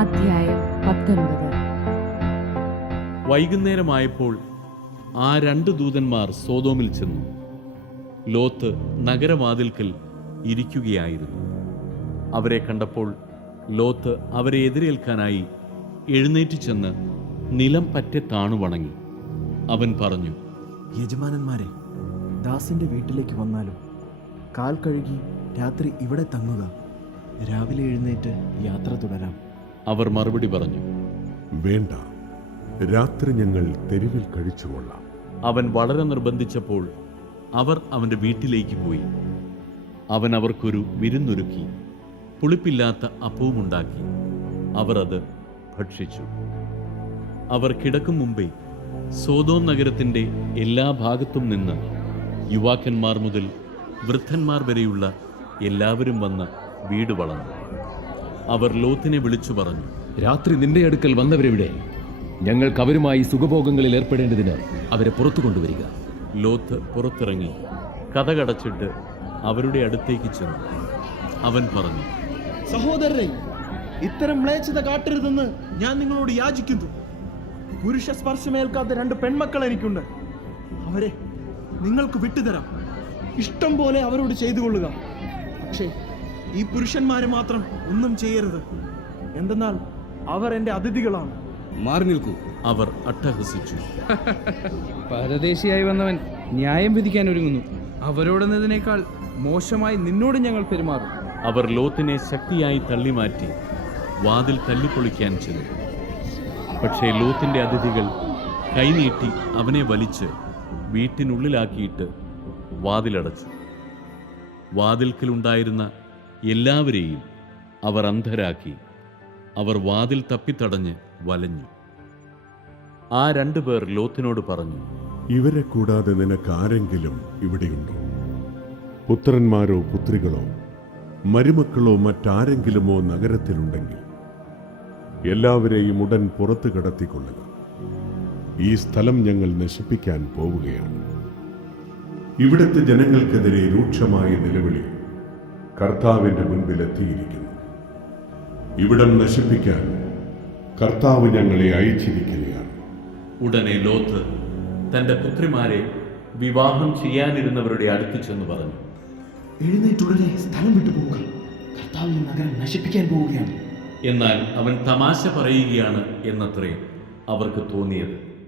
അധ്യായം 19. വൈകുന്നേരമായപ്പോൾ ആ 2 ദൂതന്മാർ സോദോമിൽ ചെന്നു. ലോത്ത് നഗരവാതിൽക്കൽ ഇരിക്കുകയായിരുന്നു. അവരെ കണ്ടപ്പോൾ ലോത്ത് അവരെ എതിരേൽക്കാനായി എഴുന്നേറ്റ് ചെന്ന് നിലം പറ്റെ താണു വണങ്ങി. അവൻ പറഞ്ഞു, യജമാനന്മാരെ, ദാസിന്റെ വീട്ടിലേക്ക് വന്നാലും കാൽ കഴുകി രാത്രി ഇവിടെ തങ്ങുക. രാവിലെ എഴുന്നേറ്റ് യാത്ര തുടരാം. അവർ മറുപടി പറഞ്ഞു, വേണ്ട, രാത്രി ഞങ്ങൾ തെരുവിൽ കഴിച്ചുകൊള്ളാം. അവൻ വളരെ നിർബന്ധിച്ചപ്പോൾ അവർ അവൻ്റെ വീട്ടിലേക്ക് പോയി. അവൻ അവർക്കൊരു വിരുന്നൊരുക്കി, പുളിപ്പില്ലാത്ത അപ്പവുമുണ്ടാക്കി. അവർ അത് ഭക്ഷിച്ചു. അവർ കിടക്കും മുമ്പേ സോദോം നഗരത്തിൻ്റെ എല്ലാ ഭാഗത്തും നിന്ന് യുവാക്കന്മാർ മുതൽ വൃദ്ധന്മാർ വരെയുള്ള എല്ലാവരും വന്ന് വീട് വളർന്നു. അവർ ലോത്തിനെ വിളിച്ചു പറഞ്ഞു, രാത്രി നിന്റെ അടുക്കൽ വന്നവരെവിടെ? ഞങ്ങൾക്ക് അവരുമായി സുഖഭോഗങ്ങളിൽ ഏർപ്പെടേണ്ടതിന് അവരെ പുറത്തു കൊണ്ടുവരിക. ലോത്ത് പുറത്തിറങ്ങി കതകടച്ചിട്ട് അവരുടെ അടുത്തേക്ക് ചെന്നു. അവൻ പറഞ്ഞു, സഹോദരരെ, ഇത്തരം മ്ലേച്ഛത കാട്ടരുതെന്ന് ഞാൻ നിങ്ങളോട് യാചിക്കുന്നു. പുരുഷ സ്പർശമേൽക്കാത്ത 2 പെൺമക്കൾ എനിക്കുണ്ട്. അവരെ നിങ്ങൾക്ക് വിട്ടുതരാം. ഇഷ്ടം പോലെ അവരോട് ചെയ്തു കൊള്ളുക. പക്ഷേ ഈ പുരുഷന്മാരെ മാത്രം ഒന്നും ചെയ്യരുത്. എന്തെന്നാൽ അവർ എൻ്റെ അതിഥികളാണ്. മാറി നിൽക്കൂ. അവർ അട്ടഹസിച്ചു. പരദേശിയായി വന്നവൻ ന്യായം വിധിക്കാൻ ഒരുങ്ങുന്നു. അവരോടെന്നതിനേക്കാൾ മോശമായി നിന്നോട് ഞങ്ങൾ പെരുമാറും. അവർ ലോത്തിനെ ശക്തിയായി തള്ളിമാറ്റി വാതിൽ തല്ലിപ്പൊളിക്കാൻ ചെന്നു. പക്ഷേ ലോത്തിന്റെ അതിഥികൾ കൈനീട്ടി അവനെ വലിച്ച് വീട്ടിനുള്ളിലാക്കിയിട്ട് വാതിലടച്ചു. വാതിൽക്കലുണ്ടായിരുന്ന എല്ലാവരെയും അവർ അന്ധരാക്കി. അവർ വാതിൽ തപ്പിത്തടഞ്ഞ് വലഞ്ഞു. ആ 2 പേർ ലോത്തിനോട് പറഞ്ഞു, ഇവരെ കൂടാതെ നിനക്ക് ആരെങ്കിലും ഇവിടെയുണ്ടോ? പുത്രന്മാരോ പുത്രികളോ മരുമക്കളോ മറ്റാരെങ്കിലുമോ നഗരത്തിലുണ്ടെങ്കിൽ എല്ലാവരെയും ഉടൻ പുറത്തു കടത്തിക്കൊള്ളുക. ഈ സ്ഥലം ഞങ്ങൾ നശിപ്പിക്കാൻ പോവുകയാണ്. ഇവിടുത്തെ ജനങ്ങൾക്കെതിരെ രൂക്ഷമായ നിലവിളി കർത്താവിന്റെ മുൻപിൽ എത്തിയിരിക്കുന്നു. ഇവിടം നശിപ്പിക്കാൻ കർത്താവ് ഞങ്ങളെ അയച്ചിരിക്കുകയാണ്. ഉടനെ ലോത്ത് തന്റെ പുത്രിമാരെ വിവാഹം ചെയ്യാനിരുന്നവരുടെ അടുത്ത് ചെന്ന് പറഞ്ഞു, എഴുന്നേറ്റുടനെ സ്ഥലം വിട്ടു പോവുക. കർത്താവ് ഈ നഗരം നശിപ്പിക്കാൻ പോവുകയാണ്. എന്നാൽ അവൻ തമാശ പറയുകയാണ് എന്നത്രേ അവർക്ക് തോന്നിയത്.